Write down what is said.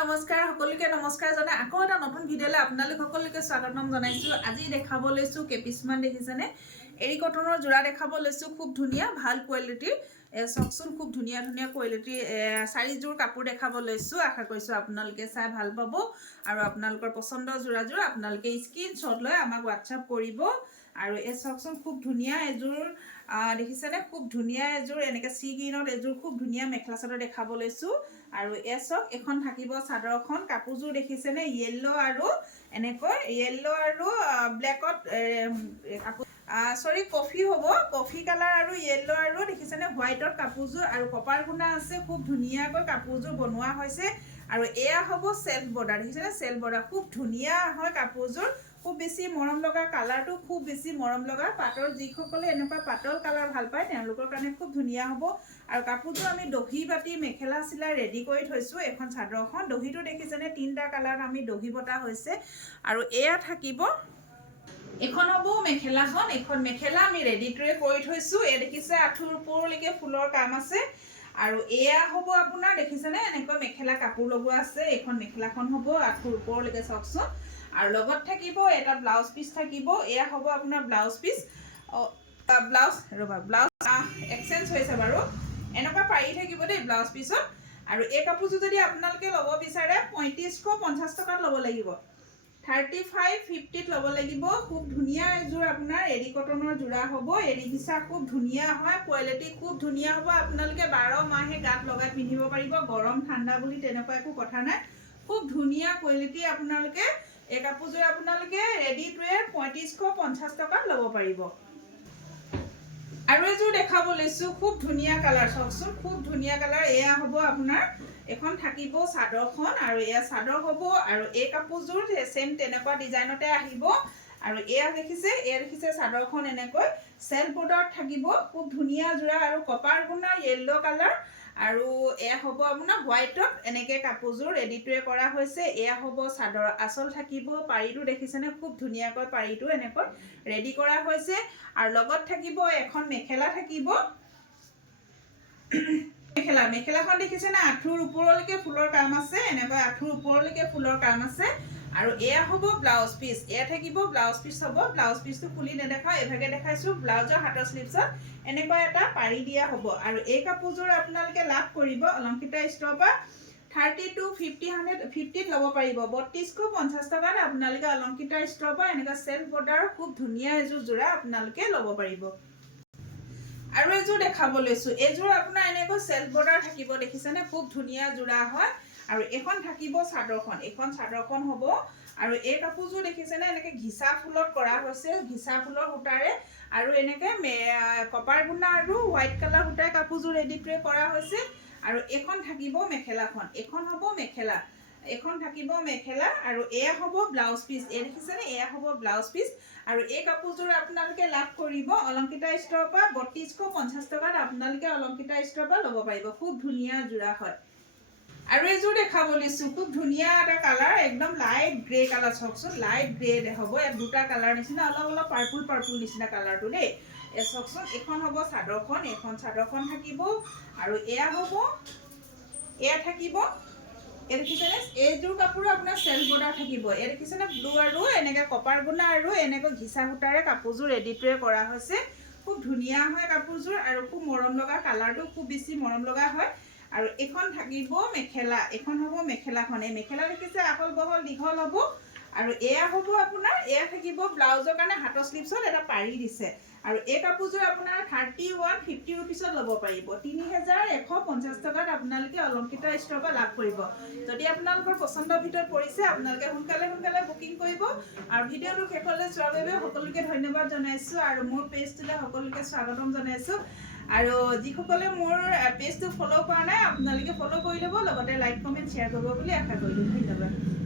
নমস্কাৰ সকলোকে নমস্কাৰ জনাই আকৌ এটা নতুন ভিডিঅ'লৈ আপোনালোক সকলোকে স্বাগতম জনাইছো। আজি দেখাব লৈছো কেপিছমান দেখিছেনে এৰি কটনৰ যোৰা দেখাব লৈছো খুব ধুনীয়া ভাল কোৱালিটিৰ চকচোন খুব ধুনীয়া ধুনীয়া কোৱালিটি চাৰিযোৰ কাপোৰ দেখাব লৈছো। আশা কৰিছো আপোনালোকে চাই ভাল পাব আৰু আপোনালোকৰ পছন্দৰ যোৰাযোৰ আপোনালোকে স্ক্ৰীনশ্বট লৈ আমাক WhatsApp কৰিব। আৰু এই চকচোন খুব ধুনীয়া এযোৰ দেখিছেনে খুব ধুনীয়া এযোৰ এনেকৈ সি গ্ৰীণত এযোৰ খুব ধুনীয়া মেখেলা চাদৰ দেখাব লৈছো। আৰু এই চক এখন থাকিব চাদৰখন কাপোৰযোৰ দেখিছেনে য়েল্লো আৰু এনেকৈ য়েল্লো আৰু ব্লেকত কফি হ'ব কফি কালাৰ আৰু য়েল্লো আৰু দেখিছেনে হোৱাইটত কাপোৰযোৰ আৰু কপাৰ গুণা আছে খুব ধুনীয়াকৈ কাপোৰযোৰ বনোৱা হৈছে। আৰু এয়া হ'ব সেলফ বৰ্ডাৰ দেখিছেনে সেলফ বৰ্ডাৰ খুব ধুনীয়া হয় কাপোৰযোৰ খুব বেছি মৰম লগা কালাৰটো খুব বেছি মৰম লগা পাটৰ যিসকলে এনেকুৱা পাতল কালাৰ ভাল পায় তেওঁলোকৰ কাৰণে খুব ধুনীয়া হ'ব। আৰু কাপোৰযোৰ আমি দহি বাতি মেখেলা চিলাই ৰেডি কৰি থৈছো। এখন চাদৰখন দহিটো দেখিছেনে তিনিটা কালাৰত আমি দহি বটা হৈছে। আৰু এয়া থাকিব এখন হ'ব মেখেলাখন এখন মেখেলা আমি ৰেডি কৰি থৈছো। এ দেখিছে আঁঠুৰ ওপৰলৈকে ফুলৰ কাম আছে। আৰু এয়া হ'ব আপোনাৰ দেখিছেনে এনেকৈ মেখেলা কাপোৰ লগোৱা আছে। এখন মেখেলাখন হ'ব আঁঠুৰ ওপৰলৈকে চাওকচোন। আৰু লগত থাকিব এটা ব্লাউজ পিচ থাকিব। এয়া হ'ব আপোনাৰ ব্লাউজ পিচ ব্লাউজ এক্সচেঞ্জ হৈছে বাৰু এনেকুৱা পাৰি থাকিব দেই ব্লাউজ পিছত। আৰু এই কাপোৰযোৰ যদি আপোনালোকে ল'ব বিচাৰে ৩৫৫০ টকাত ল'ব লাগিব 3550ত ল'ব লাগিব। খুব ধুনীয়া এযোৰ আপোনাৰ এৰি কটনৰ যোৰা হ'ব। এৰি বিচা খুব ধুনীয়া হয় কোৱালিটি খুব ধুনীয়া হ'ব। আপোনালোকে ১২ মাহে গাত লগাই পিন্ধিব পাৰিব গৰম ঠাণ্ডা বুলি তেনেকুৱা একো কথা নাই খুব ধুনীয়া কোৱালিটি। আপোনালোকে এই কাপোৰযোৰ আপোনালোকে ৰেডি টু ৱেৰ ৩৫৫০ টকাত ল'ব পাৰিব। আৰু এযোৰ দেখাব লৈছো খুব ধুনীয়া কালাৰ চাওকচোন খুব ধুনীয়া কালাৰ। এয়া হ'ব আপোনাৰ এখন থাকিব চাদৰখন আৰু এয়া চাদৰ হ'ব। আৰু এই কাপোৰযোৰ সেম তেনেকুৱা ডিজাইনতে আহিব। আৰু এয়া দেখিছে চাদৰখন এনেকৈ সেলফ বৰ্ডাৰত থাকিব খুব ধুনীয়া যোৰা আৰু কপাৰ গুণা য়েল্লো কালাৰ। আৰু এয়া হ'ব আপোনাৰ হোৱাইটত এনেকৈ কাপোৰযোৰ ৰেডি টু ৱেৰ কৰা হৈছে। এয়া হ'ব চাদৰ আঁচল থাকিব পাৰিটো দেখিছেনে খুব ধুনীয়াকৈ পাৰিটো এনেকৈ ৰেডি কৰা হৈছে। আৰু লগত থাকিব এখন মেখেলা থাকিব মেখেলাখন দেখিছেনে আঁঠুৰ ওপৰলৈকে ফুলৰ কাম আছে এনেকৈ আঁঠুৰ ওপৰলৈকে ফুলৰ কাম আছে। আৰু এয়া হ'ব ব্লাউজ পিচ এয়া থাকিব ব্লাউজ পিচ হ'ব। ব্লাউজ পিচটো খুলি নেদেখাওঁ এভাগে দেখাইছো। ব্লাউজৰ হাতৰ স্লিভছত এনেকুৱা এটা পাৰি দিয়া হ'ব। আৰু এই কাপোৰযোৰ আপোনালোকে লাভ কৰিব অলংকিতা ষ্ট'ৰৰ পৰা 30-50ত ল'ব পাৰিব ৩২৫০ টকাত আপোনালোকে অলংকিতা ষ্ট'ৰৰ পৰা এনেকুৱা সেলফ বৰ্ডাৰ খুব ধুনীয়া এযোৰ যোৰা আপোনালোকে ল'ব পাৰিব। আৰু এযোৰ দেখাব লৈছো এযোৰ আপোনাৰ এনেকৈ সেলফ বৰ্ডাৰ থাকিব দেখিছেনে খুব ধুনীয়া যোৰা হয়। আৰু এখন থাকিব চাদৰখন এখন চাদৰখন হ'ব। আৰু এই কাপোৰযোৰ দেখিছেনে এনেকৈ ঘিচা ফুলত কৰা হৈছে ঘিচা ফুলৰ সূতাৰে আৰু এনেকৈ কপাৰ গুণা আৰু হোৱাইট কালাৰ সূতাৰে কাপোৰযোৰ ৰেডি টু ৱেৰ কৰা হৈছে। আৰু এখন থাকিব মেখেলাখন এখন হ'ব মেখেলা এখন থাকিব মেখেলা। আৰু এয়া হ'ব ব্লাউজ পিচ এই দেখিছেনে এয়া হ'ব ব্লাউজ পিচ। আৰু এই কাপোৰযোৰ আপোনালোকে লাভ কৰিব অলংকিতা ষ্ট'ৰৰ পৰা ৩২৫০ টকাত আপোনালোকে অলংকিতা ষ্ট'ৰৰ পৰা ল'ব পাৰিব খুব ধুনীয়া যোৰা হয়। আৰু এযোৰ দেখাব লৈছো খুব ধুনীয়া এটা কালাৰ একদম লাইট গ্ৰে কালাৰ চাওকচোন লাইট গ্ৰে হ'ব। ইয়াত দুটা কালাৰ নিচিনা অলপ পাৰ্পুল নিচিনা কালাৰটো দেই। এই চাওকচোন এখন হ'ব চাদৰখন এখন চাদৰখন থাকিব। আৰু এয়া হ'ব এয়া থাকিব এই দেখিছেনে এইযোৰ কাপোৰ আপোনাৰ সেলফ বৰ্ডাৰ থাকিব। এই দেখিছেনে ব্লু আৰু এনেকৈ কপাৰ গুণা আৰু এনেকৈ ঘিচা সূতাৰে কাপোৰযোৰ ৰেডি টু ৱেৰ কৰা হৈছে। খুব ধুনীয়া হয় কাপোৰযোৰ আৰু খুব মৰম লগা কালাৰটো খুব বেছি মৰম লগা হয়। আৰু এখন থাকিব মেখেলা এখন হ'ব মেখেলাখন এই মেখেলা দেখিছে আহল বহল দীঘল হ'ব। আৰু এয়া হ'ব আপোনাৰ এয়া থাকিব ব্লাউজৰ কাৰণে হাতৰ স্লিভছত এটা পাৰি দিছে। আৰু এই কাপোৰযোৰ আপোনাৰ 3150 ৰুপিছত ল'ব পাৰিব ৩১৫০ টকাত আপোনালোকে অলংকিতা ষ্ট'ৰৰ পৰা লাভ কৰিব। যদি আপোনালোকৰ পচন্দৰ ভিতৰত পৰিছে আপোনালোকে সোনকালে বুকিং কৰিব। আৰু ভিডিঅ'টো শেষলৈ চোৱাৰ বাবে সকলোকে ধন্যবাদ জনাইছো আৰু মোৰ পেজটোলৈ সকলোকে স্বাগতম জনাইছো। আৰু যিসকলে মোৰ পেজটো ফ'ল' কৰা নাই আপোনালোকে ফ'ল' কৰি ল'ব লগতে লাইক কমেণ্ট শ্বেয়াৰ কৰিব বুলি আশা কৰিলোঁ। ধন্যবাদ।